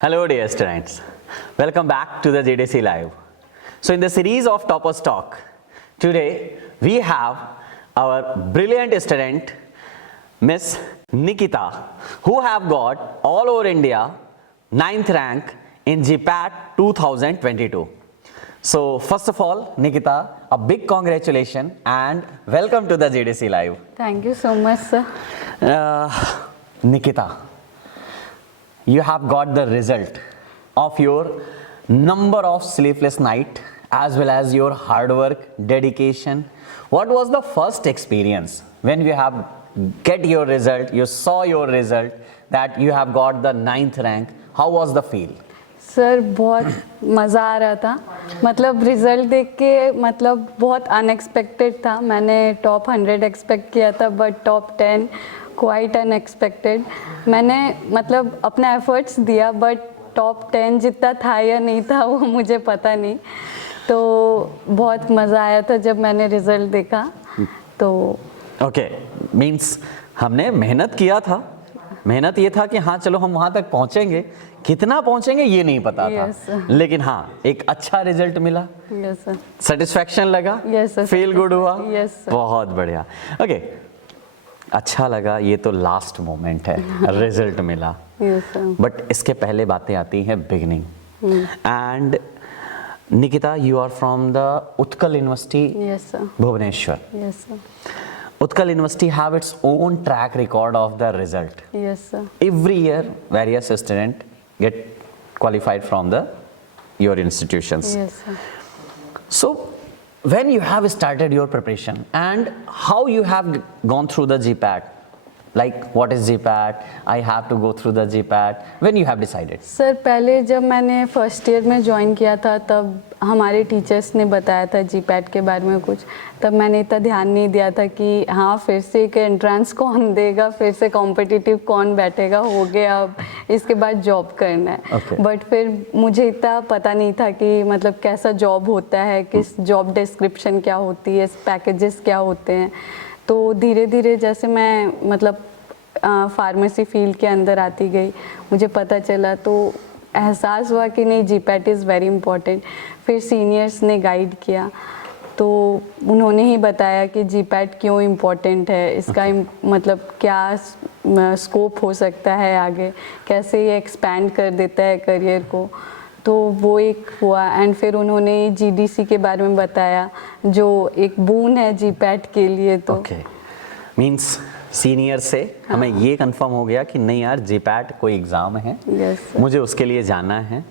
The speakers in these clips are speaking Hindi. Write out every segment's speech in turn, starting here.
Hello dear students, welcome back to the GDC Live. So in the series of Toppers Talk, today we have our brilliant student Miss Nikita, who have got all over India 9th rank in GPAT 2022. So first of all, Nikita, a big congratulations and welcome to the GDC Live. Thank you so much, sir. Nikita, you have got the result of your number of sleepless night as well as your hard work, dedication. What was the first experience when you have get your result, you saw your result that you have got the 9th rank? How was the feel? Sir बहुत मज़ा आ रहा था, मतलब रिज़ल्ट देख के मतलब बहुत अनएक्सपेक्टेड था। मैंने टॉप 100 एक्सपेक्ट किया था बट टॉप 10 क्वाइट अनएक्सपेक्टेड। मैंने मतलब अपना एफर्ट्स दिया बट टॉप 10 जितना था या नहीं था वो मुझे पता नहीं। तो बहुत मज़ा आया था जब मैंने रिज़ल्ट देखा। तो ओके, मीन्स हमने मेहनत किया था, मेहनत ये था कि हाँ चलो हम वहाँ तक पहुँचेंगे, कितना पहुँचेंगे ये नहीं पता था, लेकिन हाँ एक अच्छा रिजल्ट मिला। Yes sir. सेटिस्फैक्शन लगा? Yes sir. फील गुड हुआ? Yes sir. बहुत बढ़िया। ओके, अच्छा लगा, ये तो लास्ट मोमेंट है, रिजल्ट मिला। Yes sir. बट इसके पहले बातें आती हैं beginning. And Nikita, you are from the Utkal university, yes sir. Bhubaneswar. Yes sir. Utkal University have its own track record of the result. Yes sir. Every year, various students get qualified from your institutions. Yes sir. So, when you have started your preparation and how you have gone through the GPAT, like what is GPAT? I have to go through the GPAT. When you have decided? Sir पहले जब मैंने फर्स्ट ईयर में ज्वाइन किया था तब हमारे टीचर्स ने बताया था जीपैट के बारे में कुछ, तब मैंने इतना ध्यान नहीं दिया था कि हाँ फिर से एक एंट्रेंस कौन देगा, फिर से कॉम्पिटिटिव कौन बैठेगा, हो गया अब इसके बाद जॉब करना है। बट फिर मुझे इतना पता नहीं था कि मतलब कैसा जॉब होता है, किस जॉब डिस्क्रिप्शन क्या होती है, पैकेजेस क्या होते हैं। तो धीरे धीरे जैसे मैं मतलब फार्मेसी फील्ड के अंदर आती गई, मुझे पता चला तो एहसास हुआ कि नहीं जीपैट इज़ वेरी इम्पॉर्टेंट। फिर सीनियर्स ने गाइड किया तो उन्होंने ही बताया कि जीपैट क्यों इम्पॉर्टेंट है, इसका मतलब क्या स्कोप हो सकता है आगे, कैसे ये एक्सपैंड कर देता है करियर को। तो वो एक हुआ एंड फिर उन्होंने जीडीसी के बारे में बताया जो एक बून है जीपैट के लिए। तो ओके, मीन्स सीनियर से हमें ये कंफर्म हो गया कि नहीं यार जीपैट कोई एग्ज़ाम है, मुझे उसके लिए जाना है,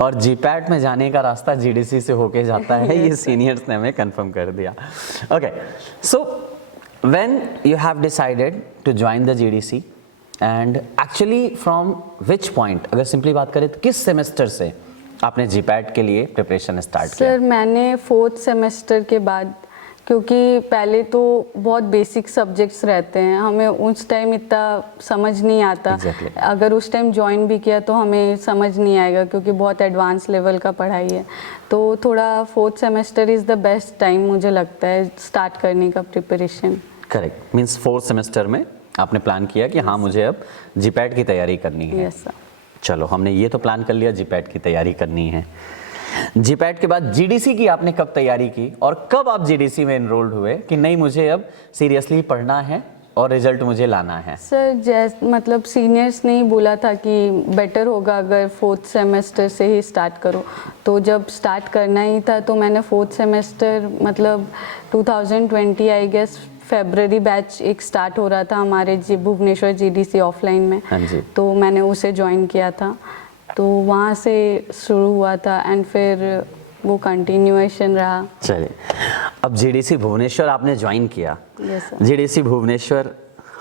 और जीपैट में जाने का रास्ता जीडीसी से होके जाता है, ये सीनियर्स ने हमें कंफर्म कर दिया। Okay, so when you have decided to join the GDC and actually from which point, अगर सिंपली बात करें तो किस सेमेस्टर से आपने जीपैट के लिए प्रिपरेशन स्टार्ट किया? सर मैंने 4th सेमेस्टर के बाद, क्योंकि पहले तो बहुत बेसिक सब्जेक्ट्स रहते हैं, हमें उस टाइम इतना समझ नहीं आता। अगर उस टाइम ज्वाइन भी किया तो हमें समझ नहीं आएगा क्योंकि बहुत एडवांस लेवल का पढ़ाई है। तो थोड़ा 4th semester is the best time मुझे लगता है स्टार्ट करने का preparation. Correct, means 4th semester में आपने प्लान किया कि हाँ मुझे अब जीपैट की तैयारी करनी है। Yes sir. चलो, हमने ये तो प्लान कर लिया जीपैट की तैयारी करनी है। जीपैट के बाद जीडीसी की आपने कब तैयारी की और कब आप जीडीसी में एनरोल्ड हुए कि नहीं मुझे अब सीरियसली पढ़ना है और रिजल्ट मुझे लाना है? सर मतलब सीनियर्स ने ही बोला था कि बेटर होगा अगर 4th सेमेस्टर से ही स्टार्ट करो। तो जब स्टार्ट करना ही था तो मैंने 4th सेमेस्टर मतलब 2020 आई गेस फरवरी बैच एक स्टार्ट हो रहा था हमारे भुवनेश्वर जीडीसी ऑफलाइन में। हाँ जी। तो मैंने उसे ज्वाइन किया था, तो वहाँ से शुरू हुआ था एंड फिर वो कंटिन्यूएशन रहा। चलिए, अब जीडीसी भुवनेश्वर आपने ज्वाइन किया। Yes sir. जीडीसी भुवनेश्वर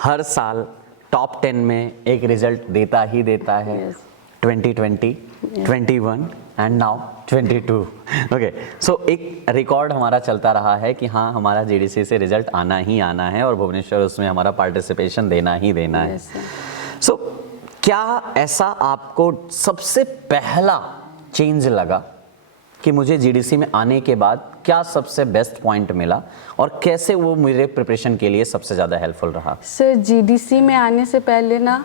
हर साल टॉप 10 में एक रिजल्ट देता ही देता है। 2020, 21 एंड नाउ 22। ओके, सो एक रिकॉर्ड हमारा चलता रहा है कि हाँ हमारा जीडीसी से रिजल्ट आना ही आना है और भुवनेश्वर उसमें हमारा पार्टिसिपेशन देना ही देना है। सो क्या ऐसा आपको सबसे पहला चेंज लगा कि मुझे जीडीसी में आने के बाद क्या सबसे बेस्ट पॉइंट मिला और कैसे वो मेरे प्रिपरेशन के लिए सबसे ज़्यादा हेल्पफुल रहा? सर जीडीसी में आने से पहले ना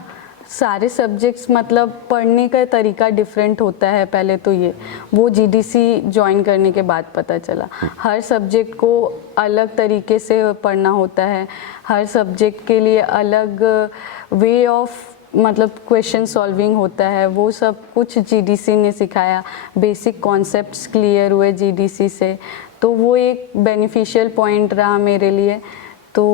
सारे सब्जेक्ट्स मतलब पढ़ने का तरीका डिफरेंट होता है। पहले तो ये वो जीडीसी ज्वाइन करने के बाद पता चला। हर सब्जेक्ट को अलग तरीके से पढ़ना होता है, हर सब्जेक्ट के लिए अलग वे ऑफ मतलब क्वेश्चन सॉल्विंग होता है। वो सब कुछ जीडीसी ने सिखाया, बेसिक कॉन्सेप्ट्स क्लियर हुए जीडीसी से, तो वो एक बेनिफिशियल पॉइंट रहा मेरे लिए। तो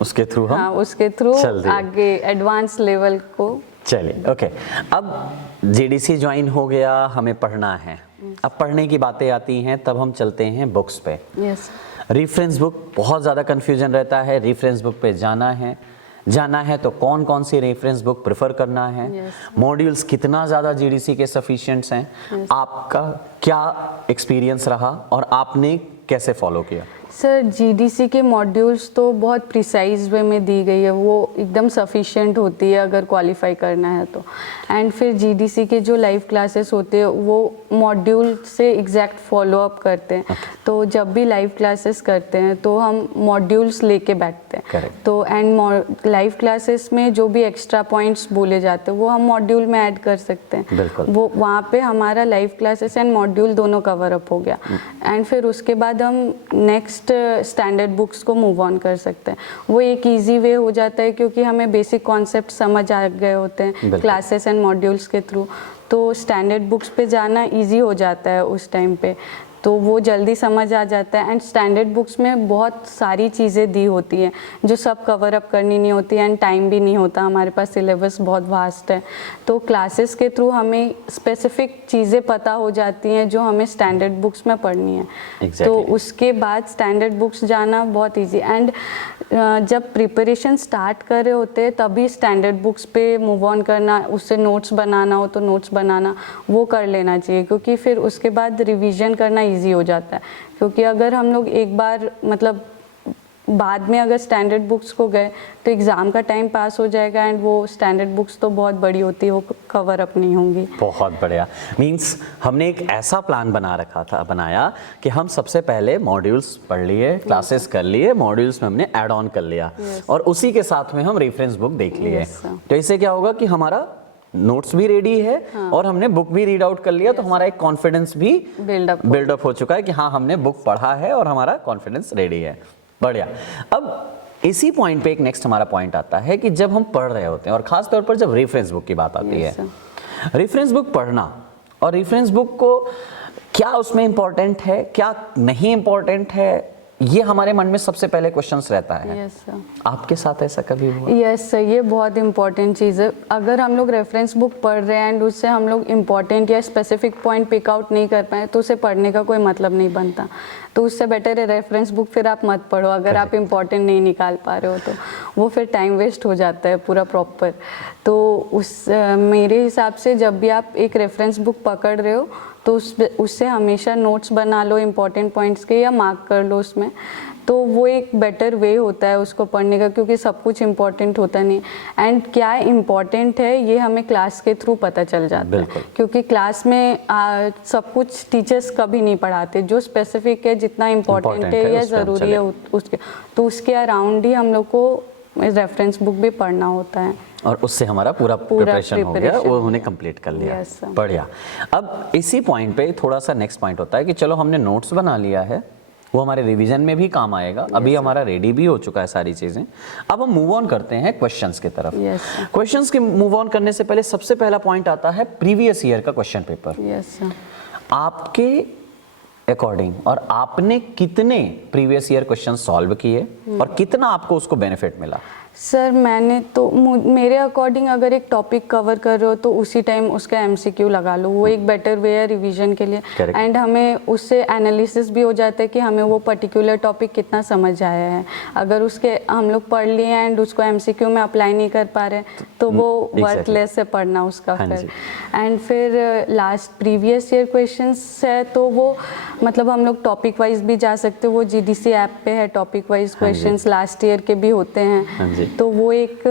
उसके थ्रू हम हाँ, उसके थ्रू आगे एडवांस लेवल को चलिए। ओके, अब जीडीसी ज्वाइन हो गया, हमें पढ़ना है। अब पढ़ने की बातें आती हैं, तब हम चलते हैं बुक्स पे। यस रेफरेंस बुक, बहुत ज़्यादा कन्फ्यूजन रहता है। रेफरेंस बुक पे जाना है तो कौन कौन सी रेफरेंस बुक प्रेफर करना है, मॉड्यूल्स कितना ज़्यादा जीडीसी के सफिशिएंट्स हैं, आपका क्या एक्सपीरियंस रहा और आपने कैसे फॉलो किया? सर, जीडीसी के मॉड्यूल्स तो बहुत प्रिसाइज वे में दी गई है, वो एकदम सफिशिएंट होती है अगर क्वालिफाई करना है तो। एंड फिर जीडीसी के जो लाइव क्लासेस होते हैं वो मॉड्यूल से एग्जैक्ट फॉलो अप करते हैं। तो जब भी लाइव क्लासेस करते हैं तो हम मॉड्यूल्स लेके बैठते हैं। Correct. तो एंड लाइव क्लासेस में जो भी एक्स्ट्रा पॉइंट्स बोले जाते हैं वो हम मॉड्यूल में ऐड कर सकते हैं। बिल्कुल। वो वहाँ पे हमारा लाइव क्लासेस एंड मॉड्यूल दोनों कवर अप हो गया। एंड फिर उसके बाद हम नेक्स्ट स्टैंडर्ड बुक्स को मूव ऑन कर सकते हैं। वो एक इजी वे हो जाता है क्योंकि हमें बेसिक कॉन्सेप्ट समझ आ गए होते हैं क्लासेस एंड मॉड्यूल्स के थ्रू। तो स्टैंडर्ड बुक्स पे जाना इजी हो जाता है उस टाइम पे, तो वो जल्दी समझ आ जाता है। एंड स्टैंडर्ड बुक्स में बहुत सारी चीज़ें दी होती हैं जो सब कवर अप करनी नहीं होती एंड टाइम भी नहीं होता, हमारे पास सिलेबस बहुत वास्ट है। तो क्लासेस के थ्रू हमें स्पेसिफिक चीज़ें पता हो जाती हैं जो हमें स्टैंडर्ड बुक्स में पढ़नी है। तो उसके बाद स्टैंडर्ड बुक्स जाना बहुत ईजी। एंड जब प्रिपरेशन स्टार्ट कर रहे होते हैं तभी स्टैंडर्ड बुक्स पे मूव ऑन करना, उससे नोट्स बनाना हो तो नोट्स बनाना वो कर लेना चाहिए, क्योंकि फिर उसके बाद रिवीजन करना इजी हो जाता है। क्योंकि अगर हम लोग एक बार मतलब बाद में अगर स्टैंडर्ड बुक्स को गए तो एग्ज़ाम का टाइम पास हो जाएगा एंड वो स्टैंडर्ड बुक्स तो बहुत बड़ी होती है, वो कवर अप नहीं होंगी। बहुत बढ़िया। मींस हमने एक ऐसा प्लान बनाया कि हम सबसे पहले मॉड्यूल्स पढ़ लिए, क्लासेस कर लिए, मॉड्यूल्स में हमने ऐड ऑन कर लिया और उसी के साथ में हम रेफरेंस बुक देख लिए। तो इससे क्या होगा कि हमारा नोट्स भी रेडी है और हमने बुक भी रीड आउट कर लिया, तो हमारा एक कॉन्फिडेंस भी बिल्डअप हो चुका है कि हाँ हमने बुक पढ़ा है और हमारा कॉन्फिडेंस रेडी है। बढ़िया। अब इसी पॉइंट पे एक नेक्स्ट हमारा पॉइंट आता है कि जब हम पढ़ रहे होते हैं और खास तौर पर जब रेफरेंस बुक की बात आती है, रेफरेंस बुक पढ़ना और रेफरेंस बुक को क्या उसमें इंपॉर्टेंट है, क्या नहीं इंपॉर्टेंट है, ये हमारे मन में सबसे पहले क्वेश्चंस रहता है। Yes sir. आपके साथ ऐसा कभी हुआ? यस सर, ये बहुत इंपॉर्टेंट चीज़ है। अगर हम लोग रेफरेंस बुक पढ़ रहे हैं एंड उससे हम लोग इंपॉर्टेंट या स्पेसिफिक पॉइंट पिक आउट नहीं कर पाए तो उसे पढ़ने का कोई मतलब नहीं बनता। तो उससे बेटर है रेफरेंस बुक फिर आप मत पढ़ो अगर आप इंपॉर्टेंट नहीं निकाल पा रहे हो, तो वो फिर टाइम वेस्ट हो जाता है पूरा प्रॉपर। तो मेरे हिसाब से जब भी आप एक रेफरेंस बुक पकड़ रहे हो तो उससे हमेशा नोट्स बना लो इम्पॉर्टेंट पॉइंट्स के या मार्क कर लो उसमें, तो वो एक बेटर वे होता है उसको पढ़ने का, क्योंकि सब कुछ इम्पॉर्टेंट होता नहीं। एंड क्या इम्पॉर्टेंट है ये हमें क्लास के थ्रू पता चल जाता है, क्योंकि क्लास में सब कुछ टीचर्स कभी नहीं पढ़ाते। जो स्पेसिफिक है, जितना इम्पॉर्टेंट है या ज़रूरी है उसके, तो उसके अराउंड ही हम लोग को रेफरेंस बुक भी पढ़ना होता है और उससे हमारा पूरा प्रिपरेशन हो गया, वो उन्होंने कंप्लीट कर लिया। बढ़िया। अब इसी पॉइंट पे थोड़ा सा नेक्स्ट पॉइंट होता है कि चलो हमने नोट्स बना लिया है, वो हमारे रिवीजन में भी काम आएगा, अभी हमारा रेडी भी हो चुका है सारी चीज़ें। अब हम मूव ऑन करते हैं क्वेश्चंस की तरफ। क्वेश्चंस के मूव ऑन करने से पहले सबसे पहला पॉइंट आता है प्रीवियस ईयर का क्वेश्चन पेपर। आपके अकॉर्डिंग और आपने कितने प्रीवियस ईयर क्वेश्चन सॉल्व किए और कितना आपको उसको बेनिफिट मिला? सर मैंने तो मेरे अकॉर्डिंग अगर एक टॉपिक कवर कर रहे हो तो उसी टाइम उसका एमसीक्यू लगा लो, वो एक बेटर वे है रिवीजन के लिए। एंड हमें उससे एनालिसिस भी हो जाता है कि हमें वो पर्टिकुलर टॉपिक कितना समझ आया है। अगर उसके हम लोग पढ़ लिए एंड उसको एमसीक्यू में अप्लाई नहीं कर पा रहे तो वो वर्थलेस है पढ़ना उसका फिर। एंड फिर लास्ट प्रीवियस ईयर क्वेश्चंस है तो वो मतलब हम लोग टॉपिक वाइज भी जा सकते हो, वो जीडीसी ऐप पे है topic wise questions last year के भी होते हैं। तो वो एक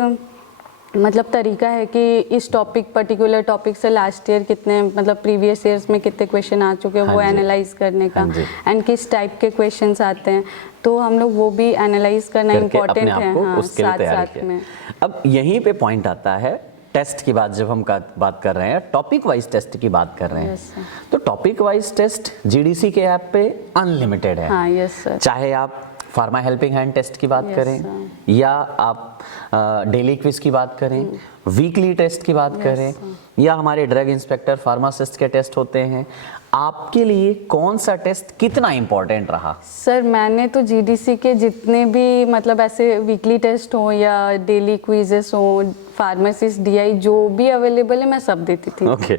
मतलब तरीका है कि इस टॉपिक पर्टिकुलर टॉपिक से लास्ट ईयर कितने मतलब प्रीवियस ईयर्स में कितने क्वेश्चन आ चुके हैं वो एनालाइज करने का, एंड किस टाइप के क्वेश्चंस आते हैं तो हम लोग वो भी एनालाइज करना इम्पोर्टेंट है। हाँ, साथ में। अब यहीं पे पॉइंट आता है टेस्ट की बात जब हम बात कर रहे हैं, टॉपिक वाइज टेस्ट की बात कर रहे हैं, Yes, sir. तो टॉपिक वाइज टेस्ट जीडीसी के ऐप पे अनलिमिटेड है। हाँ, यस सर। चाहे आप फार्मा हेल्पिंग हैंड टेस्ट की बात Yes, करें या आप डेली क्विज की बात करें, वीकली टेस्ट की बात करें या हमारे ड्रग इंस्पेक्टर फार्मासिस्ट के टेस्ट होते हैं, आपके लिए कौन सा टेस्ट कितना इम्पोर्टेंट रहा? सर मैंने तो जीडीसी के जितने भी मतलब ऐसे वीकली टेस्ट हो या डेली क्विजेस हो, फार्मासिस्ट डीआई जो भी अवेलेबल है मैं सब देती थी। ओके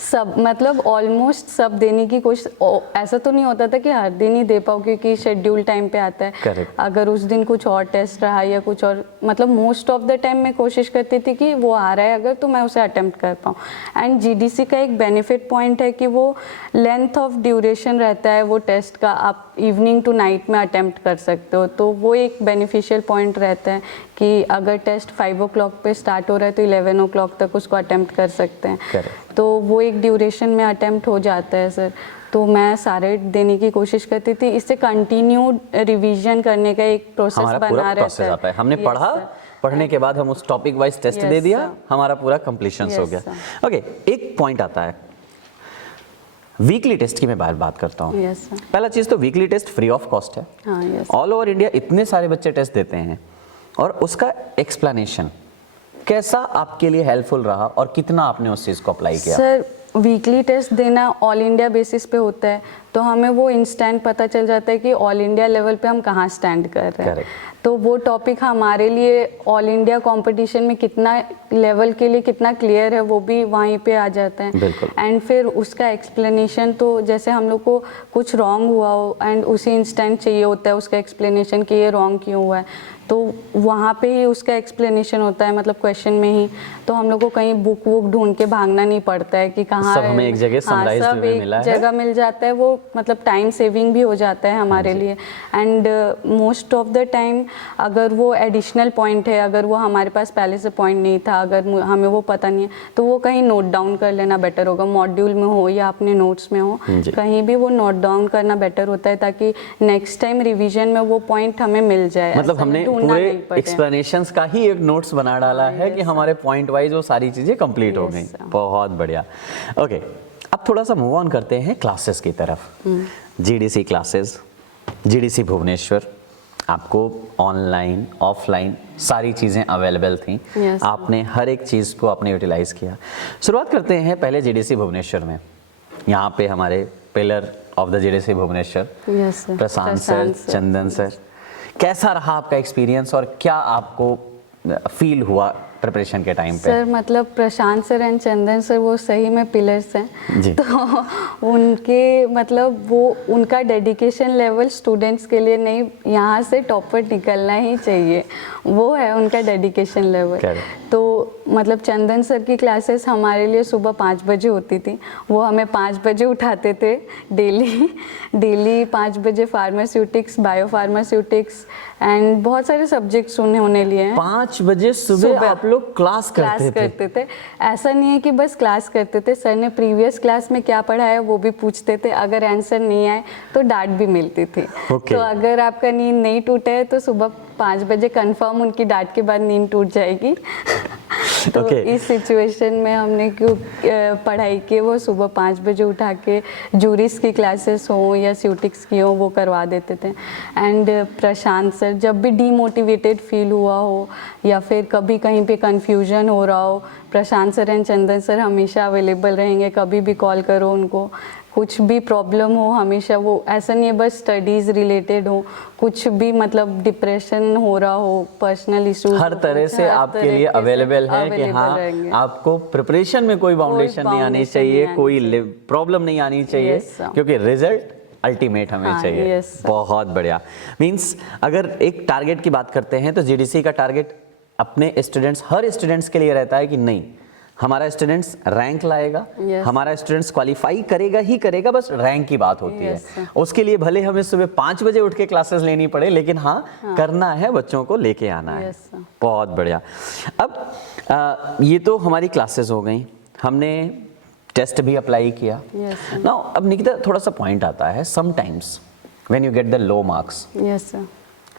सब मतलब ऑलमोस्ट सब देने की कोशिश, ऐसा तो नहीं होता था कि हर दिन ही दे पाओ क्योंकि शेड्यूल टाइम पे आता है। Correct. अगर उस दिन कुछ और टेस्ट रहा या कुछ और, मतलब मोस्ट ऑफ द टाइम मैं कोशिश करती थी कि वो आ रहा है अगर तो मैं उसे अटेम्प्ट कर पाऊँ। एंड जीडीसी का एक बेनिफिट पॉइंट है कि वो लेंथ ऑफ ड्यूरेशन रहता है वो टेस्ट का, आप इवनिंग टू नाइट में अटेम्प्ट कर सकते हो, तो वो एक बेनिफिशियल पॉइंट रहता है कि अगर टेस्ट 5 o'clock पे स्टार्ट हो रहा है तो 11 o'clock तक उसको अटेम्प्ट कर सकते हैं। Correct. तो वो एक ड्यूरेशन में अटेम्प्ट हो जाता है सर। तो मैं सारे देने की कोशिश करती थी, इससे कंटिन्यू रिवीजन करने का एक प्रोसेस हमारा बना पूरा रहता प्रोसेस आता है। हमने Yes, पढ़ा, sir. पढ़ने के बाद हम उस टॉपिक वाइज टेस्ट Yes, दे दिया, sir. हमारा पूरा कंप्लीशन हो Yes, गया। sir. ओके, एक पॉइंट आता है, वीकली टेस्ट की मैं बात करता हूँ। Yes, sir. पहला चीज तो weekly test free of cost है। हाँ, yes. ऑल ओवर इंडिया इतने सारे बच्चे टेस्ट देते हैं, और उसका एक्सप्लेनेशन कैसा आपके लिए हेल्पफुल रहा और कितना आपने उस चीज को अप्लाई किया? सर वीकली टेस्ट देना ऑल इंडिया बेसिस पे होता है, तो हमें वो इंस्टेंट पता चल जाता है कि ऑल इंडिया लेवल पे हम कहाँ स्टैंड कर रहे हैं। Correct. तो वो टॉपिक हमारे लिए ऑल इंडिया कंपटीशन में कितना लेवल के लिए कितना क्लियर है वो भी वहीं पे आ जाता है। बिल्कुल। एंड फिर उसका एक्सप्लेनेशन, तो जैसे हम लोग को कुछ रॉन्ग हुआ हो एंड उसी इंस्टेंट चाहिए होता है उसका एक्सप्लेनेशन कि ये रॉन्ग क्यों हुआ है, तो वहाँ पे ही उसका एक्सप्लेनेशन होता है, मतलब क्वेश्चन में ही। तो हम लोग को कहीं बुक वुक ढूंढ के भागना नहीं पड़ता है कि कहाँ सब हमें एक जगह समराइज्ड सब में एक मिला है। जगह मिल जाता है, वो मतलब टाइम सेविंग भी हो जाता है हमारे लिए। And most of the time अगर वो एडिशनल पॉइंट है, अगर वो हमारे पास पहले से पॉइंट नहीं था, अगर हमें वो पता नहीं है, तो वो कहीं नोट डाउन कर लेना बेटर होगा, मॉड्यूल में हो या अपने नोट्स में हो, कहीं भी वो नोट डाउन करना बेटर होता है ताकि नेक्स्ट टाइम रिवीजन में वो पॉइंट हमें मिल जाए। मतलब ऐसा हमने ढूंढना पूरे नहीं पड़े। एक्सप्लेनेशंस का ही एक नोट्स बना डाला है कि हमारे पॉइंट वाइज वो सारी चीजें कंप्लीट हो गई। बहुत बढ़िया। ओके, अब थोड़ा सा मूव ऑन करते हैं क्लासेस की तरफ। जीडीसी क्लासेस, जीडीसी भुवनेश्वर, आपको ऑनलाइन ऑफलाइन सारी चीज़ें अवेलेबल थी। Yes, आपने हर एक चीज़ को आपने यूटिलाइज किया। शुरुआत करते हैं पहले जीडीसी भुवनेश्वर में। यहाँ पे हमारे pillar of the GDC Bhubaneswar Yes, sir. Prashant sir, Chandan sir, कैसा रहा आपका एक्सपीरियंस और क्या आपको फील हुआ प्रिपरेशन के टाइम पे? सर मतलब प्रशांत सर एंड चंदन सर वो सही में पिलर्स हैं जी। तो उनके मतलब वो उनका डेडिकेशन लेवल स्टूडेंट्स के लिए नहीं, यहाँ से टॉपर निकलना ही चाहिए, वो है उनका डेडिकेशन लेवल। Correct. तो मतलब चंदन सर की क्लासेस हमारे लिए सुबह 5 बजे होती थी, वो हमें 5 बजे उठाते थे डेली 5 बजे फार्मास्यूटिक्स, बायो फार्मास्यूटिक्स एंड बहुत सारे सब्जेक्ट्स होने लिए हैं। 5 बजे सुबह आप लोग क्लास करते थे? ऐसा नहीं है कि बस क्लास करते थे, सर ने प्रीवियस क्लास में क्या पढ़ाया वो भी पूछते थे, अगर आंसर नहीं आए तो डांट भी मिलती थी। Okay. तो अगर आपका नींद नहीं टूटा है तो सुबह 5 बजे कंफर्म उनकी डांट के बाद नींद टूट जाएगी। तो Okay. इस सिचुएशन में हमने क्यों पढ़ाई की, वो सुबह 5 बजे उठा के जूरिस की क्लासेस हो या स्यूटिक्स की हो वो करवा देते थे। एंड प्रशांत सर जब भी डीमोटिवेटेड फील हुआ हो या फिर कभी कहीं पे कंफ्यूजन हो रहा हो, प्रशांत सर एंड चंदन सर हमेशा अवेलेबल रहेंगे, कभी भी कॉल करो उनको, कुछ भी प्रॉब्लम हो हमेशा वो, ऐसा नहीं है बस स्टडीज़ रिलेटेड हो, कुछ भी मतलब डिप्रेशन हो रहा हो, पर्सनल इशूज, हर तरह से आपके लिए अवेलेबल है कि हाँ रहेंगे। आपको प्रिपरेशन में कोई बाउंडेशन नहीं आनी चाहिए, कोई प्रॉब्लम नहीं आनी चाहिए, Yes, sir. क्योंकि रिजल्ट अल्टीमेट हमें हाँ, चाहिए। yes, sir. बहुत बढ़िया। मींस अगर एक टारगेट की बात करते हैं तो जीडीसी का टारगेट अपने स्टूडेंट्स, हर स्टूडेंट्स के लिए रहता है कि नहीं हमारा स्टूडेंट्स रैंक लाएगा, Yes. हमारा स्टूडेंट्स क्वालिफाई करेगा ही करेगा, बस रैंक की बात होती Yes, है। sir. उसके लिए भले हमें सुबह 5 बजे उठ के क्लासेस लेनी पड़े, लेकिन हाँ करना है, बच्चों को लेके आना है। Yes, sir. बहुत बढ़िया। अब ये तो हमारी क्लासेस हो गई, हमने टेस्ट भी अप्लाई किया। Yes, sir. नाउ अब निकिता थोड़ा सा पॉइंट आता है, sometimes when you get the low marks, yes sir,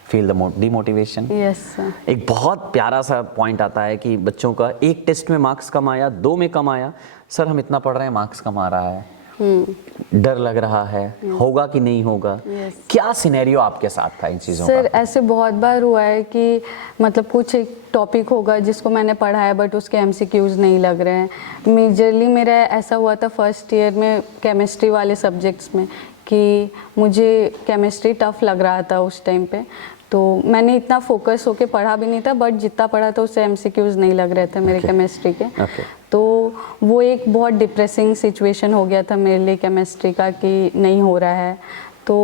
feel the demotivation. Yes sir. एक बहुत प्यारा सा पॉइंट आता है कि बच्चों का एक टेस्ट में मार्क्स कम आया, 2 में कम आया, सर हम इतना पढ़ रहे हैं मार्क्स कम आ रहा है, डर लग रहा है, होगा कि नहीं होगा। क्या सिनेरियो आपके साथ था इन चीज़ों सर का? ऐसे बहुत बार हुआ है कि मतलब कुछ एक टॉपिक होगा जिसको मैंने पढ़ा है बट उसके एमसीक्यूज नहीं लग रहे हैं। मेजरली मेरा ऐसा हुआ था फर्स्ट ईयर में केमिस्ट्री वाले सब्जेक्ट्स में कि मुझे केमिस्ट्री टफ लग रहा था उस टाइम पे, तो मैंने इतना फोकस होके पढ़ा भी नहीं था, बट जितना पढ़ा था उससे एमसीक्यूज नहीं लग रहे थे मेरे केमिस्ट्री के। तो वो एक बहुत डिप्रेसिंग सिचुएशन हो गया था मेरे लिए केमिस्ट्री का कि नहीं हो रहा है। तो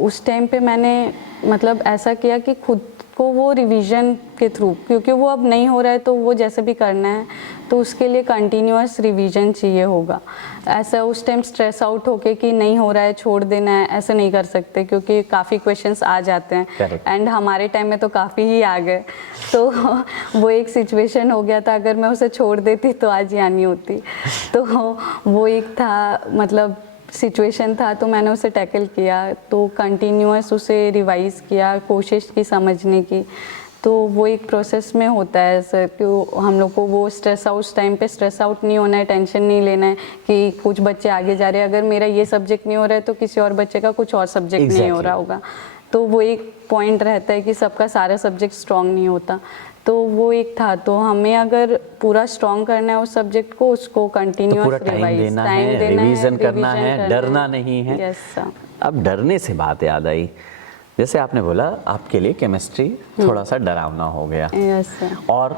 उस टाइम पे मैंने मतलब ऐसा किया कि खुद को वो रिवीजन के थ्रू, क्योंकि वो अब नहीं हो रहा है तो वो जैसे भी करना है, तो उसके लिए कंटिन्यूअस रिवीजन चाहिए होगा। ऐसा उस टाइम स्ट्रेस आउट होके कि नहीं हो रहा है छोड़ देना है, ऐसे नहीं कर सकते क्योंकि काफ़ी क्वेश्चंस आ जाते हैं एंड हमारे टाइम में तो काफ़ी ही आ गए। तो वो एक सिचुएशन हो गया था, अगर मैं उसे छोड़ देती तो आज यहाँ नहीं होती। तो वो एक था मतलब सिचुएशन था, तो मैंने उसे टैकल किया, तो कंटिन्यूअस उसे रिवाइज़ किया, कोशिश की समझने की। तो वो एक प्रोसेस में होता है सर कि हम लोग को वो स्ट्रेस आउट, उस टाइम पे स्ट्रेस आउट नहीं होना है, टेंशन नहीं लेना है कि कुछ बच्चे आगे जा रहे हैं, अगर मेरा ये सब्जेक्ट नहीं हो रहा है तो किसी और बच्चे का कुछ और सब्जेक्ट नहीं हो रहा होगा। तो वो एक पॉइंट रहता है कि सबका सारा सब्जेक्ट स्ट्रॉन्ग नहीं होता। तो वो एक था, तो हमें अगर पूरा स्ट्रॉन्ग करना है उस सब्जेक्ट को, उसको कंटिन्यूअस टाइम देना है, रिवीजन करना है, डरना नहीं है। Yes sir. अब डरने से बात याद आई, जैसे आपने बोला आपके लिए केमिस्ट्री थोड़ा सा डरावना हो गया। Yes sir. और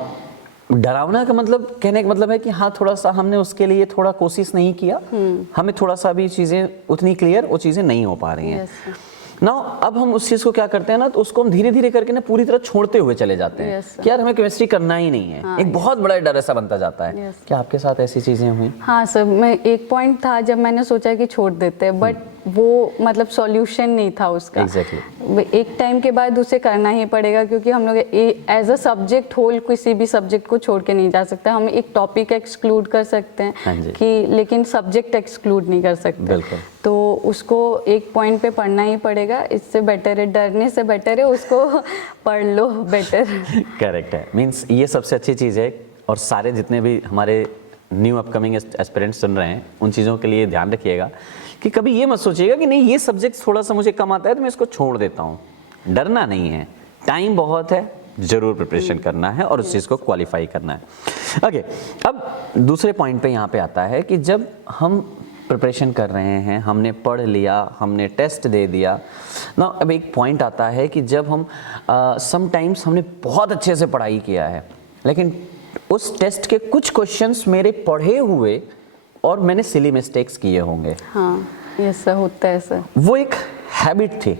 डरावना का मतलब, कहने का मतलब है कि हाँ थोड़ा सा हमने उसके लिए थोड़ा कोशिश नहीं किया, हमें थोड़ा सा भी चीज़ें उतनी क्लियर वो चीज़ें नहीं हो पा रही हैं ना। अब हम उस चीज़ को क्या करते हैं ना, तो उसको हम धीरे धीरे करके ना पूरी तरह छोड़ते हुए चले जाते हैं कि यार हमें केमिस्ट्री करना ही नहीं है। एक बहुत बड़ा डर ऐसा बनता जाता है। क्या आपके साथ ऐसी चीज़ें हुई? हाँ सर, मैं एक पॉइंट था जब मैंने सोचा कि छोड़ देते हैं, बट वो मतलब सॉल्यूशन नहीं था उसका। एक टाइम के बाद उसे करना ही पड़ेगा, क्योंकि हम लोग एज अ सब्जेक्ट होल किसी भी सब्जेक्ट को छोड़ के नहीं जा सकते। हम एक टॉपिक एक्सक्लूड कर सकते हैं कि, लेकिन सब्जेक्ट एक्सक्लूड नहीं कर सकते। तो उसको एक पॉइंट पे पढ़ना ही पड़ेगा। इससे बेटर है, डरने से बेटर है उसको पढ़ लो, बेटर। करेक्ट है, मीन्स ये सबसे अच्छी चीज़ है। और सारे जितने भी हमारे न्यू अपकमिंग एस्पिरेंट्स सुन रहे हैं, उन चीज़ों के लिए ध्यान रखिएगा कि कभी ये मत सोचिएगा कि नहीं ये सब्जेक्ट थोड़ा सा मुझे कम आता है तो मैं इसको छोड़ देता हूँ। डरना नहीं है, टाइम बहुत है, ज़रूर प्रिपरेशन करना है और उस चीज़ को क्वालिफाई करना है। ओके, अब दूसरे पॉइंट पे यहाँ पे आता है कि जब हम प्रिपरेशन कर रहे हैं, हमने पढ़ लिया, हमने टेस्ट दे दिया ना, अब एक पॉइंट आता है कि जब हम समटाइम्स हमने बहुत अच्छे से पढ़ाई किया है, लेकिन उस टेस्ट के कुछ क्वेश्चंस मेरे पढ़े हुए और मैंने सिली मिस्टेक्स किए होंगे। हाँ, ये सब होता है सर। वो एक हैबिट थी।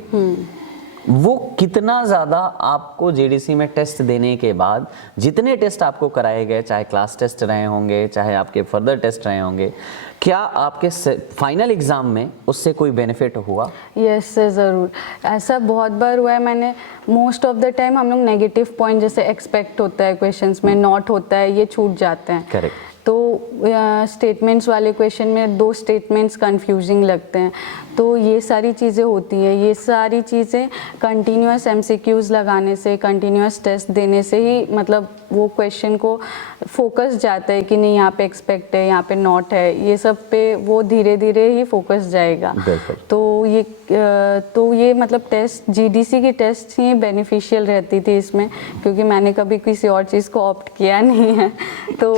वो कितना ज़्यादा आपको जेडीसी में टेस्ट देने के बाद, जितने टेस्ट आपको कराए गए, चाहे क्लास टेस्ट रहे होंगे, चाहे आपके फर्दर टेस्ट रहे होंगे, क्या आपके फाइनल एग्ज़ाम में उससे कोई बेनिफिट हुआ? यस सर, ज़रूर। ऐसा बहुत बार हुआ है मैंने। मोस्ट ऑफ द टाइम हम लोग नेगेटिव पॉइंट जैसे एक्सपेक्ट होता है क्वेश्चंस में, नॉट होता है, ये छूट जाते हैं। करेक्ट। तो स्टेटमेंट्स वाले क्वेश्चन में 2 स्टेटमेंट्स कंफ्यूजिंग लगते हैं। तो ये सारी चीज़ें होती हैं। ये सारी चीज़ें कंटिन्यूअस एमसीक्यूज़ लगाने से, कंटिन्यूअस टेस्ट देने से ही मतलब वो क्वेश्चन को फोकस जाता है कि नहीं यहाँ पे एक्सपेक्ट है, यहाँ पे नॉट है, ये सब पे वो धीरे धीरे ही फोकस जाएगा। तो ये मतलब टेस्ट, जीडीसी की टेस्ट ही बेनिफिशियल रहती थी इसमें, क्योंकि मैंने कभी किसी और चीज़ को ऑप्ट किया नहीं है। तो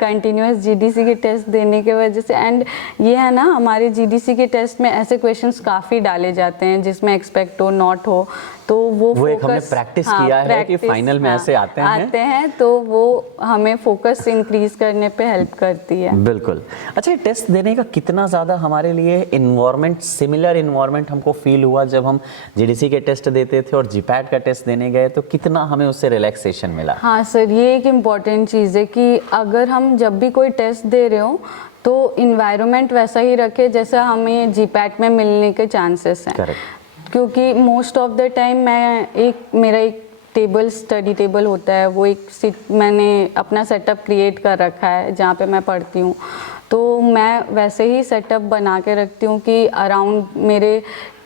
कंटिन्यूअस जीडीसी की टेस्ट देने के वजह से, एंड ये है ना, हमारे जीडीसी के टेस्ट में ऐसे क्वेश्चंस काफ़ी डाले जाते हैं जिसमें एक्सपेक्ट हो, नॉट हो, तो वो एक हमने प्रैक्टिस किया है कि फाइनल में ऐसे आते हैं, तो वो हमें फोकस इंक्रीज करने पे हेल्प करती है। बिल्कुल। अच्छा, टेस्ट देने का कितना ज़्यादा हमारे लिए इन्वायरमेंट, सिमिलर इन्वायरमेंट हमको फील हुआ जब हम जीडीसी के टेस्ट देते थे और जीपैट का टेस्ट देने गए, तो कितना हमें उससे रिलैक्सेशन मिला? हाँ सर, ये एक इम्पॉर्टेंट चीज़ है कि अगर हम जब भी कोई टेस्ट दे रहे हो तो इन्वायरमेंट वैसा ही रखे जैसा हमें जीपैट में मिलने के चांसेस हैं। करेक्ट। क्योंकि मोस्ट ऑफ द टाइम मेरा एक टेबल, स्टडी टेबल होता है, वो मैंने अपना सेटअप क्रिएट कर रखा है जहाँ पे मैं पढ़ती हूँ। तो मैं वैसे ही सेटअप बना के रखती हूँ कि अराउंड मेरे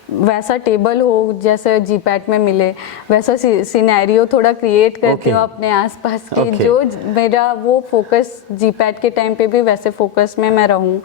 वैसा टेबल हो जैसे जीपैट में मिले, वैसा सिनेरियो थोड़ा क्रिएट करती हूँ अपने आसपास की, जो मेरा वो फोकस जीपैट के टाइम पे भी वैसे फोकस में मैं रहूँ,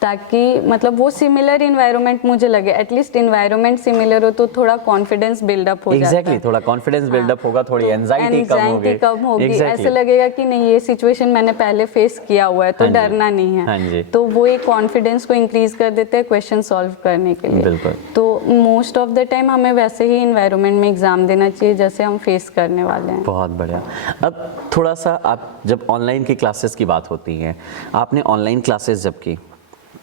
ताकि मतलब वो सिमिलर इन्वायरमेंट मुझे लगे, एटलीस्ट इन्वायरमेंट सिमिलर हो तो थोड़ा कॉन्फिडेंस बिल्डअप हो जाता है। थोड़ा कॉन्फिडेंस बिल्डअप होगा, थोड़ी एंजाइटी कम होगी। ऐसे लगेगा कि नहीं ये सिचुएशन मैंने पहले फेस किया हुआ है तो डरना नहीं है, तो वो एक कॉन्फिडेंस को इंक्रीज कर देते हैं क्वेश्चन सॉल्व करने के लिए। तो मोस्ट ऑफ द टाइम हमें वैसे ही इन्वायरमेंट में एग्जाम देना चाहिए जैसे हम फेस करने वाले हैं। बहुत बढ़िया। अब थोड़ा सा आप जब ऑनलाइन की क्लासेस की बात होती है, आपने ऑनलाइन क्लासेस जब की,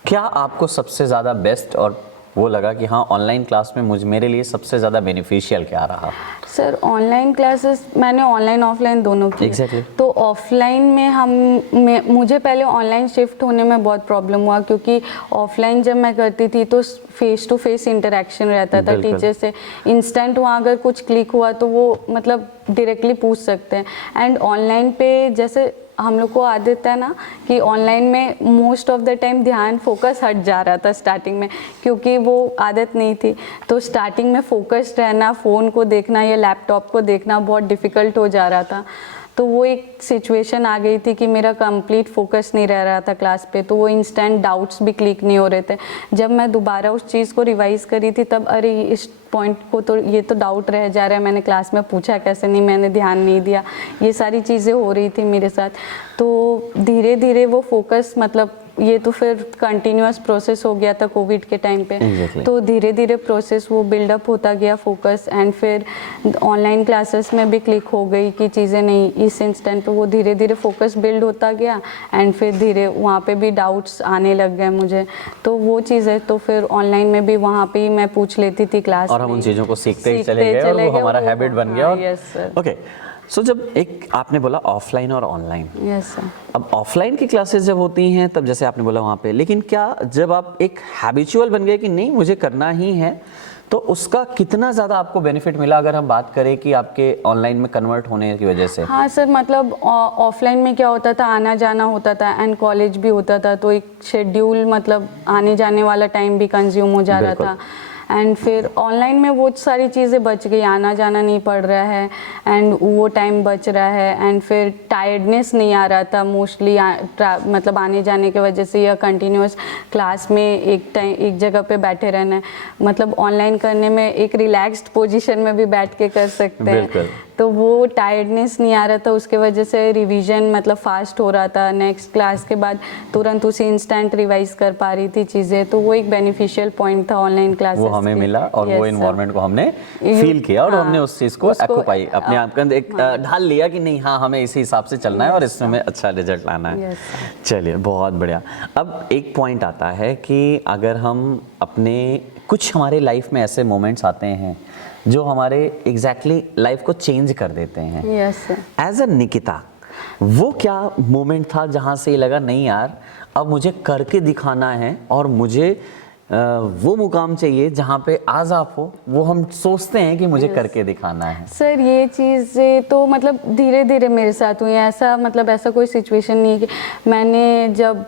क्या आपको सबसे ज़्यादा बेस्ट और वो लगा कि हाँ ऑनलाइन क्लास में मेरे लिए सबसे ज़्यादा बेनिफिशियल क्या रहा? सर ऑनलाइन क्लासेस मैंने ऑनलाइन ऑफलाइन दोनों की। तो ऑफलाइन में मुझे पहले ऑनलाइन शिफ्ट होने में बहुत प्रॉब्लम हुआ, क्योंकि ऑफलाइन जब मैं करती थी तो फेस टू फेस इंटरेक्शन रहता था टीचर से, इंस्टेंट वहाँ अगर कुछ क्लिक हुआ तो वो मतलब डायरेक्टली पूछ सकते हैं। एंड ऑनलाइन पे जैसे हम लोग को आदत है ना कि ऑनलाइन में मोस्ट ऑफ द टाइम ध्यान फोकस हट जा रहा था स्टार्टिंग में, क्योंकि वो आदत नहीं थी। तो स्टार्टिंग में फोकस्ड रहना, फ़ोन को देखना या लैपटॉप को देखना बहुत डिफ़िकल्ट हो जा रहा था। तो वो एक सिचुएशन आ गई थी कि मेरा कंप्लीट फोकस नहीं रह रहा था क्लास पे, तो वो इंस्टेंट डाउट्स भी क्लिक नहीं हो रहे थे। जब मैं दोबारा उस चीज़ को रिवाइज़ करी थी तब अरे इस पॉइंट को तो ये तो डाउट रह जा रहा है, मैंने क्लास में पूछा कैसे नहीं, मैंने ध्यान नहीं दिया, ये सारी चीज़ें हो रही थी मेरे साथ। तो धीरे धीरे वो फोकस मतलब ये तो फिर कंटिन्यूअस प्रोसेस हो गया था कोविड के टाइम पे। तो धीरे धीरे प्रोसेस वो बिल्डअप होता गया फोकस, एंड फिर ऑनलाइन क्लासेस में भी क्लिक हो गई कि चीज़ें नहीं, इस इंस्टेंट पे वो धीरे धीरे फोकस बिल्ड होता गया, एंड फिर धीरे वहाँ पे भी डाउट्स आने लग गए मुझे। तो वो चीज़ें तो फिर ऑनलाइन में भी वहाँ पे ही मैं पूछ लेती थी क्लास और हम उन चीज़ों को सीखते चले गए और वो हमारा हैबिट बन गया। ओके, सो जब एक आपने बोला ऑफलाइन और ऑनलाइन, यस सर। अब ऑफलाइन की क्लासेस जब होती हैं तब जैसे आपने बोला वहाँ पे, लेकिन क्या जब आप एक हैबिचुअल बन गए कि नहीं मुझे करना ही है, तो उसका कितना ज़्यादा आपको बेनिफिट मिला अगर हम बात करें कि आपके ऑनलाइन में कन्वर्ट होने की वजह से? हाँ सर, मतलब ऑफलाइन में क्या होता था, आना जाना होता था एंड कॉलेज भी होता था, तो एक शेड्यूल मतलब आने जाने वाला टाइम भी कंज्यूम हो जा रहा था। एंड फिर ऑनलाइन में वो सारी चीज़ें बच गई, आना जाना नहीं पड़ रहा है एंड वो टाइम बच रहा है, एंड फिर टायर्डनेस नहीं आ रहा था मोस्टली मतलब आने जाने की वजह से, या कंटिन्यूस क्लास में एक जगह पे बैठे रहना है। मतलब ऑनलाइन करने में एक रिलैक्स्ड पोजीशन में भी बैठ के कर सकते हैं, तो वो टायर्डनेस नहीं आ रहा था, उसके वजह से रिवीजन मतलब फास्ट हो रहा था, नेक्स्ट क्लास के बाद तुरंत उसी इंस्टेंट रिवाइज कर पा रही थी चीज़ें। तो वो एक बेनिफिशियल पॉइंट था ऑनलाइन क्लासेस, वो हमें मिला और वो एनवायरनमेंट को हमने फील किया और हमने उस चीज़ को एक्यूपाई अपने आप का एक ढाल लिया कि नहीं हाँ हमें इसी हिसाब से चलना है और इसमें हमें अच्छा रिजल्ट लाना है। चलिए बहुत बढ़िया। अब एक पॉइंट आता है कि अगर हम अपने कुछ हमारे लाइफ में ऐसे मोमेंट्स आते हैं जो हमारे एग्जैक्टली लाइफ को चेंज कर देते हैं, एज अ निकिता वो क्या मोमेंट था जहाँ से ये लगा नहीं यार अब मुझे करके दिखाना है और मुझे वो मुकाम चाहिए जहाँ पे आज आप हो, वो हम सोचते हैं कि मुझे करके दिखाना है? सर ये चीज़ें तो मतलब धीरे धीरे मेरे साथ हुई, ऐसा मतलब ऐसा कोई सिचुएशन नहीं है कि मैंने, जब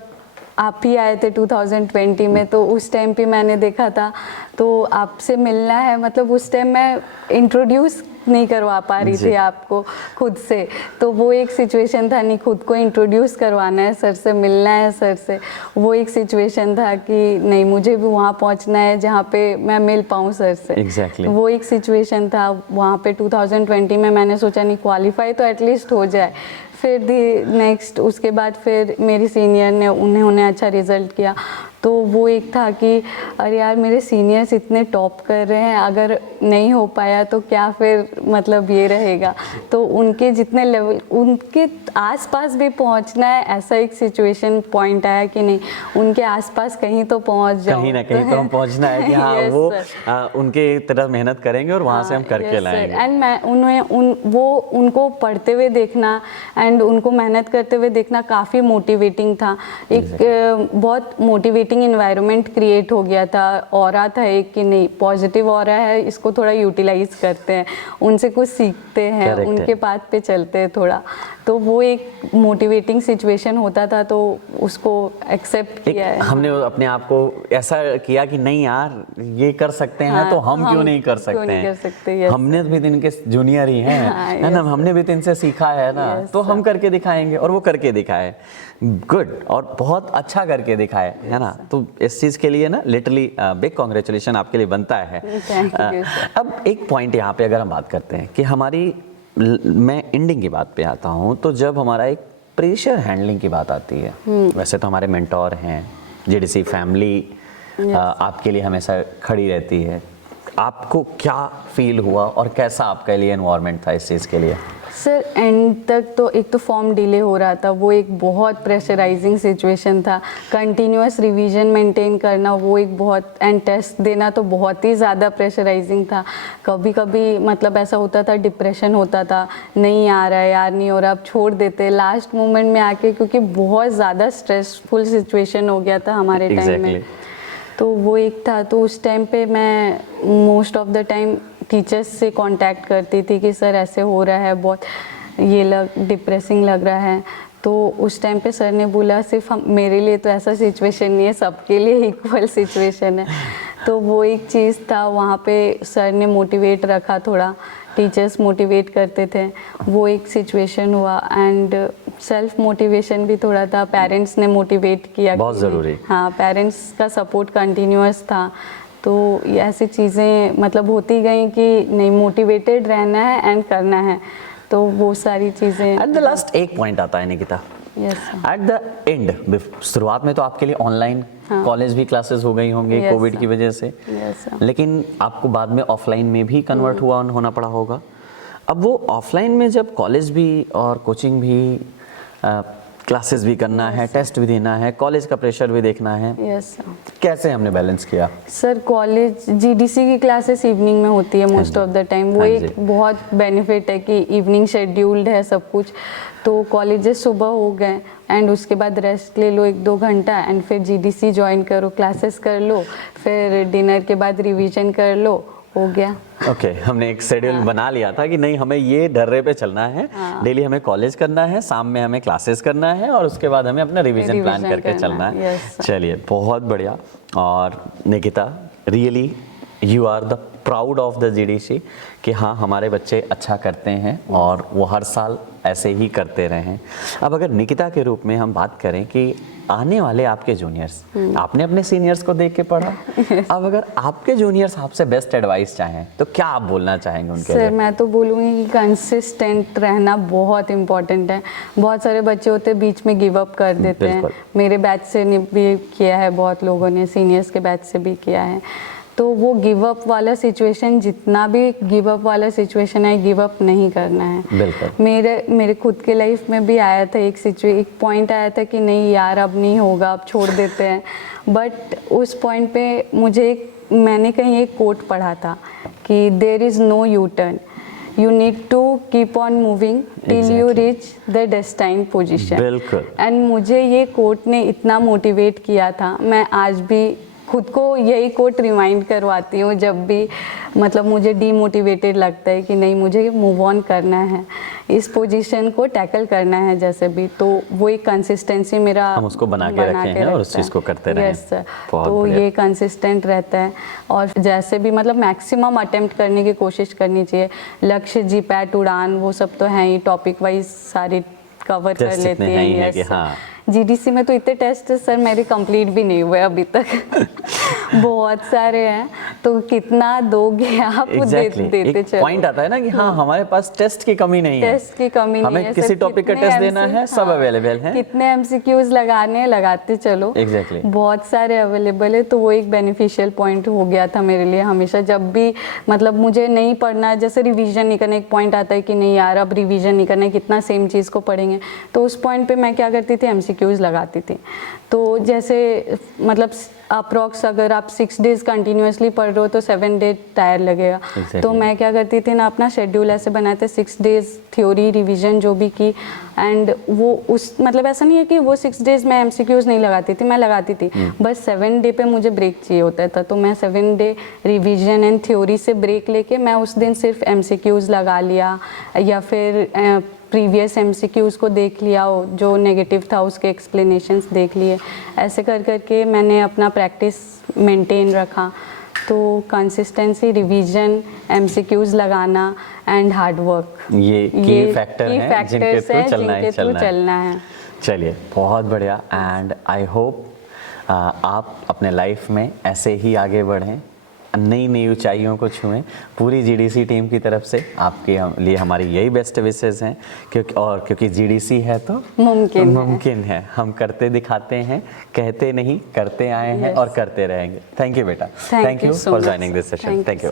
आप ही आए थे 2020 में तो उस टाइम पे मैंने देखा था तो आपसे मिलना है, मतलब उस टाइम मैं इंट्रोड्यूस नहीं करवा पा रही थी आपको खुद से, तो वो एक सिचुएशन था, नहीं खुद को इंट्रोड्यूस करवाना है सर से, मिलना है सर से, वो एक सिचुएशन था कि नहीं मुझे भी वहाँ पहुँचना है जहाँ पे मैं मिल पाऊँ सर से। वो एक सिचुएशन था वहाँ पे 2020 में, मैंने सोचा नहीं क्वालिफाई तो एटलीस्ट हो जाए। फिर नेक्स्ट उसके बाद फिर मेरी सीनियर ने उन्होंने अच्छा रिज़ल्ट किया, तो वो एक था कि अरे यार मेरे सीनियर्स इतने टॉप कर रहे हैं, अगर नहीं हो पाया तो क्या फिर मतलब ये रहेगा, तो उनके जितने लेवल उनके आसपास भी पहुंचना है, ऐसा एक सिचुएशन पॉइंट आया कि नहीं उनके आसपास कहीं तो पहुंच जाओ, कहीं ना कहीं तो हम पहुंचना है कि हाँ वो उनके तरह मेहनत करेंगे और वहाँ से हम करके लाएंगे। एंड मैं उनको पढ़ते हुए देखना एंड उनको मेहनत करते हुए देखना काफ़ी मोटिवेटिंग था, एक बहुत मोटिवेटिंग इन्वायरमेंट क्रिएट हो गया था, ऑरा था एक कि नहीं पॉजिटिव ऑरा है, इसको थोड़ा यूटिलाइज करते हैं, उनसे कुछ सीखते हैं, उनके पाथ पे चलते हैं थोड़ा, तो वो एक मोटिवेटिंग सिचुएशन होता था, तो उसको एक्सेप्ट किया है। हमने अपने आप को ऐसा किया कि नहीं यार ये कर सकते हैं, हाँ, तो हम क्यों नहीं कर क्यों सकते नहीं हैं। कर सकते, yes, हमने भी तो इनके जूनियर ही हैं, हाँ, है ना, yes, हमने भी तो इनसे सीखा है ना, yes, तो हम करके दिखाएंगे, और वो करके दिखाए, गुड, और बहुत अच्छा करके दिखाए, है ना। तो इस चीज़ के लिए ना लिटरली बिग कॉन्ग्रेचुलेशन आपके लिए बनता है। Thank you, sir. अब एक पॉइंट यहाँ पे अगर हम बात करते हैं कि हमारी, मैं एंडिंग की बात पे आता हूँ, तो जब हमारा एक प्रेशर हैंडलिंग की बात आती है, वैसे तो हमारे मेंटोर हैं, जीडीसी फैमिली आपके लिए हमेशा खड़ी रहती है, आपको क्या फील हुआ और कैसा आपके लिए एनवायरनमेंट था इस चीज़ के लिए? सर एंड तक तो एक तो फॉर्म डिले हो रहा था, वो एक बहुत प्रेशराइजिंग सिचुएशन था। कंटिन्यूअस रिवीजन मेंटेन करना वो एक बहुत, एंड टेस्ट देना तो बहुत ही ज़्यादा प्रेशराइजिंग था। कभी कभी मतलब ऐसा होता था, डिप्रेशन होता था, नहीं आ रहा है यार, नहीं हो रहा, अब छोड़ देते लास्ट मोमेंट में आके, क्योंकि बहुत ज़्यादा स्ट्रेसफुल सिचुएशन हो गया था हमारे टाइम में। तो वो एक था, तो उस टाइम पे मैं most of the time teachers से कांटेक्ट करती थी कि सर ऐसे हो रहा है, बहुत ये डिप्रेसिंग लग रहा है। तो उस टाइम पे सर ने बोला सिर्फ मेरे लिए तो ऐसा सिचुएशन नहीं है, सबके लिए इक्वल सिचुएशन है। तो वो एक चीज़ था, वहाँ पे सर ने मोटिवेट रखा थोड़ा, टीचर्स मोटिवेट करते थे, वो एक सिचुएशन हुआ। एंड सेल्फ मोटिवेशन भी थोड़ा था, पेरेंट्स ने मोटिवेट किया, बहुत ज़रूरी। हाँ, पेरेंट्स का सपोर्ट कंटिन्यूअस था। तो ये ऐसी चीज़ें मतलब होती गई कि नहीं, मोटिवेटेड रहना है एंड करना है, तो वो सारी चीज़ें। एट द लास्ट एक पॉइंट आता है निकिता, एट द एंड, शुरुआत में तो आपके लिए ऑनलाइन कॉलेज भी क्लासेस हो गई होंगी कोविड की वजह से, लेकिन आपको बाद में ऑफलाइन में भी कन्वर्ट होना पड़ा होगा। अब वो ऑफलाइन में जब कॉलेज भी और कोचिंग भी, क्लासेस भी करना है, टेस्ट भी देना है, कॉलेज का प्रेशर भी देखना है, कैसे हमने बैलेंस किया? सर कॉलेज जीडीसी की क्लासेस इवनिंग में होती है मोस्ट ऑफ द टाइम, वो एक बहुत बेनिफिट है कि इवनिंग शेड्यूल्ड है सब कुछ। तो कॉलेजेस सुबह हो गए एंड उसके बाद रेस्ट ले लो 1-2 घंटा, एंड फिर जीडीसी ज्वाइन करो, क्लासेस कर लो, फिर डिनर के बाद रिवीजन कर लो, हो गया। ओके, हमने एक शेड्यूल बना लिया था कि नहीं, हमें ये ढर्रे पे चलना है, डेली हमें कॉलेज करना है, शाम में हमें क्लासेस करना है, और उसके बाद हमें अपना रिवीजन प्लान करके चलना है। चलिए, बहुत बढ़िया। और Nikita, really you are the proud of the GDC कि हाँ, हमारे बच्चे अच्छा करते हैं और वो हर साल ऐसे ही करते रहें। अब अगर निकिता के रूप में हम बात करें कि आने वाले आपके जूनियर्स, आपने अपने सीनियर्स को देख के पढ़ा, अब अगर आपके जूनियर्स आपसे बेस्ट एडवाइस चाहें तो क्या आप बोलना चाहेंगे उनके लिए? सर मैं तो बोलूँगी कि कंसिस्टेंट रहना बहुत इम्पोर्टेंट है। बहुत सारे बच्चे होते हैं बीच में गिव अप कर देते हैं, मेरे बैच से भी किया है, बहुत लोगों ने सीनियर्स के बैच से भी किया है। तो वो गिव अप वाला सिचुएशन, जितना भी गिव अप वाला सिचुएशन है, गिव अप नहीं करना है। बिल्कुल। मेरे खुद के लाइफ में भी आया था एक पॉइंट आया था कि नहीं यार अब नहीं होगा, अब छोड़ देते हैं। बट उस पॉइंट पे मैंने कहीं एक कोट पढ़ा था कि there is no U turn, you need to keep on moving till you reach the destined position। बिल्कुल। एंड मुझे ये कोट ने इतना मोटिवेट किया था, मैं आज भी खुद को यही कोट रिमाइंड करवाती हूँ जब भी मतलब मुझे डीमोटिवेटेड लगता है कि नहीं, मुझे मूव ऑन करना है, इस पोजीशन को टैकल करना है जैसे भी। तो वो एक कंसिस्टेंसी मेरा हम उसको बना के रखे हैं और उस चीज़ को करते रहें। यस सर, तो ये कंसिस्टेंट रहता है और जैसे भी मतलब मैक्सिमम अटेम्प्ट करने की कोशिश करनी चाहिए। लक्ष्य, जीपैट, उड़ान वो सब तो हैं ही, टॉपिक वाइज सारी कवर कर लेते हैं। यस, हाँ। जीडीसी में तो इतने टेस्ट सर मेरे कंप्लीट भी नहीं हुए अभी तक बहुत सारे हैं, तो कितना दोगे आप? देते चलो। पॉइंट आता है ना कि हाँ, हमारे पास टेस्ट की कमी नहीं है, टेस्ट की कमी नहीं है, हमें किसी टॉपिक का टेस्ट देना है, सब अवेलेबल है, कितने एमसीक्यूज लगाने हैं लगाते चलो। एग्जैक्टली, बहुत सारे अवेलेबल है। तो वो एक बेनिफिशियल पॉइंट हो गया था मेरे लिए हमेशा, जब भी मतलब मुझे नहीं पढ़ना है, जैसे रिवीजन नहीं करना, एक पॉइंट आता है कि नहीं यार अब रिवीजन नहीं करना है, कितना सेम चीज़ को पढ़ेंगे, तो उस पॉइंट पे मैं क्या करती थी, एमसीक्यूज लगाती थी। तो जैसे मतलब अप्रॉक्स अगर आप 6 डेज कंटिन्यूसली पढ़ रहे हो तो 7 डे टायर लगेगा। तो मैं क्या करती थी ना, अपना शेड्यूल ऐसे बनाते, 6 डेज थ्योरी रिवीजन जो भी की, एंड वो उस मतलब ऐसा नहीं है कि वो 6 डेज मैं एमसीक्यूज नहीं लगाती थी, मैं लगाती थी, बस 7 डे पे मुझे ब्रेक चाहिए होता था। तो मैं 7 डे रिवीजन एंड थ्योरी से ब्रेक लेके मैं उस दिन सिर्फ एमसीक्यूज लगा लिया, या फिर प्रीवियस एमसीक्यूज़ को देख लिया, जो नेगेटिव था उसके एक्सप्लेनेशंस देख लिए, ऐसे कर करके मैंने अपना प्रैक्टिस मेंटेन रखा। तो कंसिस्टेंसी, रिवीजन, एमसीक्यूज़ लगाना एंड हार्ड वर्क, ये की फैक्टर हैं जिनके थ्रू चलना है। चलिए, बहुत बढ़िया। एंड आई होप आप अपने लाइफ में ऐसे ही आगे बढ़ें, नई नई ऊंचाइयों को छुएं। पूरी जीडीसी टीम की तरफ से आपके लिए हमारी यही बेस्ट विशेस हैं, क्योंकि जीडीसी है तो मुमकिन है। हम करते दिखाते हैं, कहते नहीं, करते आए हैं और करते रहेंगे। थैंक यू बेटा, thank you for joining this session. Thank you.